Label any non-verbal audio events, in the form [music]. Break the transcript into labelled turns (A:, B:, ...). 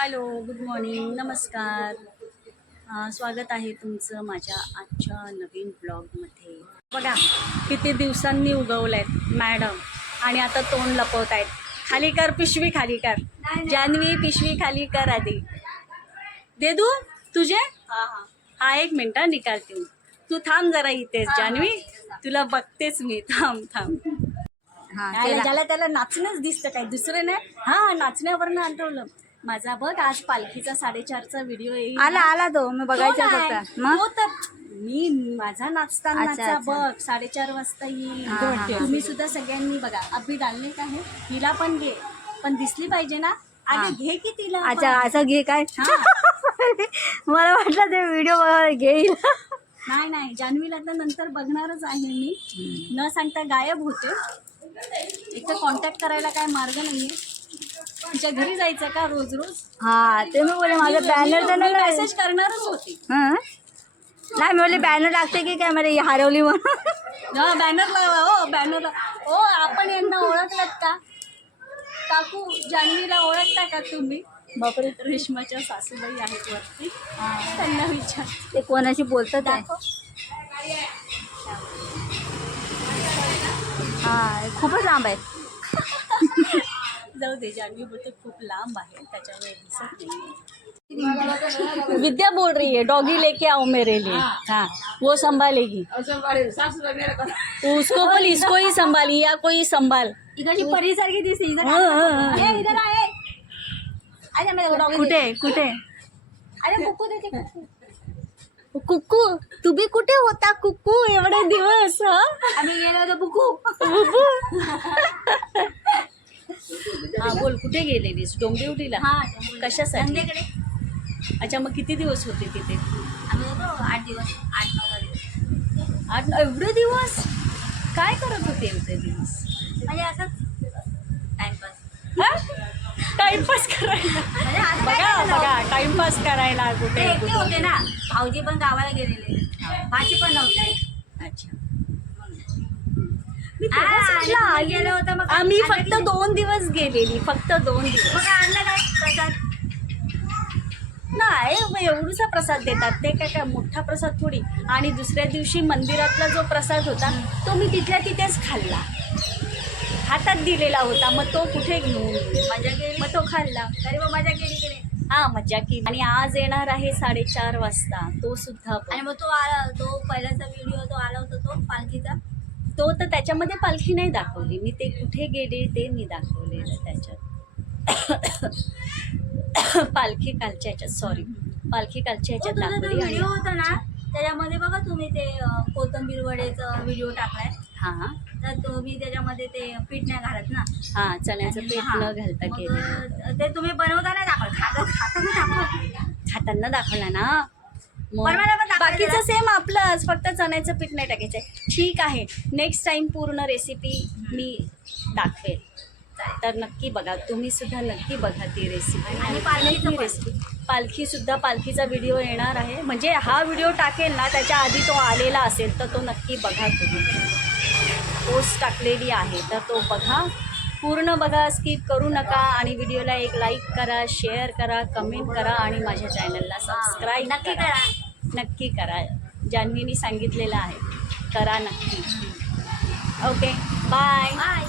A: Hello good morning नमस्कार. स्वागत आहे तुमचं माझ्या आजच्या नवीन ब्लॉगमध्ये. बघा किती दिवसांनी उगवलं आहेत मॅडम. आणि आता तोंड लपवत आहेत खाली कर पिशवी खाली कर. जान्हवी पिशवी खाली कर आधी. दे दू तुझे? हा एक मिनटं निकालते. तू थांब जरा इथेच जान्हवी तुला बघतेच मी. थांब थांब. याला- ज्याला त्याला नाचणंच दिसतं काय दुसरं नाही? हा नाचण्यावरनं आठवलं माझा बघ आज पालखीचा साडेचारचा व्हिडिओ येईल
B: आला आला तो. मी बघायचा
A: तो नाही.
B: फक्त. मग?
A: तो तर मी माझा
B: अच्छा,
A: नाचतानाचा
B: अच्छा.
A: बघ साडेचार वाजता येईल.
B: हा, हा, हा.
A: तुम्ही सुद्धा सगळ्यांनी बघा. अभि डालणे का आहे हिला पण घे. पण दिसली पाहिजे ना?
B: हा.
A: आणि घे की तिला
B: अच्छा. असं घे काय?
A: हा. [laughs]
B: मला वाटलं ते व्हिडिओ बघायला घेईल
A: नाही नाही. जान्हवीला तर नंतर बघणारच आहे मी. न सांगता गायब होते. एक तर कॉन्टॅक्ट करायला काय मार्ग नाहीये. तिच्या घरी जायचं का रोज रोज?
B: हा ते मी बोले माझं बॅनर तर नाही.
A: मेसेज करणारच होती.
B: हं? नाही मी बोलले बॅनर लागते की काय? मला ही हरवली म्हणून.
A: बॅनर लावा हो बॅनर हो आपण यांना ओळखलात का? काकू जान्हवीला ओळखता का तुम्ही? बापरे. रेशमाच्या सासूबाई आहेत वरती. त्यांना विचार.
B: ते कोणाशी बोलतात आहे. हा खूपच लांब आहे. [laughs]
A: जाऊ दे जान्हवी बोलते खूप लांब आहे त्याच्यामुळे दिसत नाही विद्या बोल रही है डॉगी लेके आओ मेरे लिए हाँ वो संभालेगी उसको बोल इसको ही संभाली या कोई संभाल
B: इकडची दिसते इथं
A: हाँ, हाँ, हाँ.
B: आहे. अरे मला
A: कुठे कुठे
B: अरे कुकू देते.
A: कुक्कू तू कुठे होता कुक्कू एवढे दिवस हं?
B: आम्ही गेलो होतो बुकू
A: बुबू. [laughs] हा बोल कुठे गेलेलीस? डोंबिवलीला?
B: हा
A: कशासाठी? अच्छा मग किती दिवस होते तिथे?
B: आठ दिवस आठ नऊ दिवस.
A: आठ एवढे दिवस? काय करत होते एवढे दिवस?
B: म्हणजे असंच टाइमपास.
A: टाइमपास करायला.
B: म्हणजे
A: बघा? बघा टाइमपास करायला कुठे.
B: होते ना भाऊजी पण गावाला गेलेले. भाची पण नव्हते
A: अच्छा
B: गेलं होतं मग
A: आम्ही फक्त
B: किती?
A: दोन दिवस गेलेली फक्त दोन दिवस.
B: मग आणलं काय? प्रसाद.
A: नाही मग एवढूसा प्रसाद देतात. ते काय काय मोठा प्रसाद थोडी. आणि दुसऱ्या दिवशी मंदिरातला जो प्रसाद होता तो मी तिथल्या तिथेच खाल्ला. हातात दिलेला होता मग तो कुठे घेऊन?
B: मजा केली.
A: मग तो खाल्ला.
B: तरी मग मजा केली की नाही?
A: हा मज्जा केली. आणि आज येणार आहे साडेचार वाजता. तो सुद्धा.
B: आणि मग तो आला तो पहिल्याचा व्हिडिओ तो आला होता तो पालखीचा.
A: तो तर त्याच्यामध्ये पालखी नाही दाखवली. मी ते कुठे गेले ते मी दाखवलेलं त्याच्यात. पालखी कालच्या ह्याच्यात सॉरी पालखी कालच्या ह्याच्यात
B: जो
A: दाखवली आणि
B: व्हिडिओ होता ना त्याच्यामध्ये बघा तुम्ही ते कोथिंबीर वडेचा व्हिडिओ टाकलाय.
A: हा.
B: तर तुम्ही त्याच्यामध्ये ते पीठ नाही घालत ना.
A: हा चण्याचं पीठ
B: हा.
A: न घालता
B: मग,
A: केलं
B: ते तुम्ही बनवताना दाखवत खाता खाताना दाखवत.
A: खाताना दाखवला ना? बाकीचं? सेम आपलंच फक्त चण्याचं पीठ नाही टाकायचं. ठीक आहे नेक्स्ट टाइम पूर्ण रेसिपी मी दाखवेल. तर नक्की बघा तुम्ही सुद्धा नक्की बघा ती रेसिपी
B: आणि पालखीचं पण.
A: रेसिपी पालखी सुद्धा पालखीचा व्हिडिओ येणार आहे. म्हणजे हा व्हिडिओ टाकेल ना त्याच्या आधी तो आलेला असेल तर तो नक्की बघा तुम्ही. पोस्ट टाकलेली आहे तर तो बघा. पूर्ण बघा स्किप करू नका आणि व्हिडिओला एक लाईक करा शेअर करा कमेंट करा आणि माझ्या चॅनलला सबस्क्राईब
B: नक्की करा.
A: नक्की करा. जान्हवीनी सांगितलेलं आहे करा नक्की. Okay bye
B: bye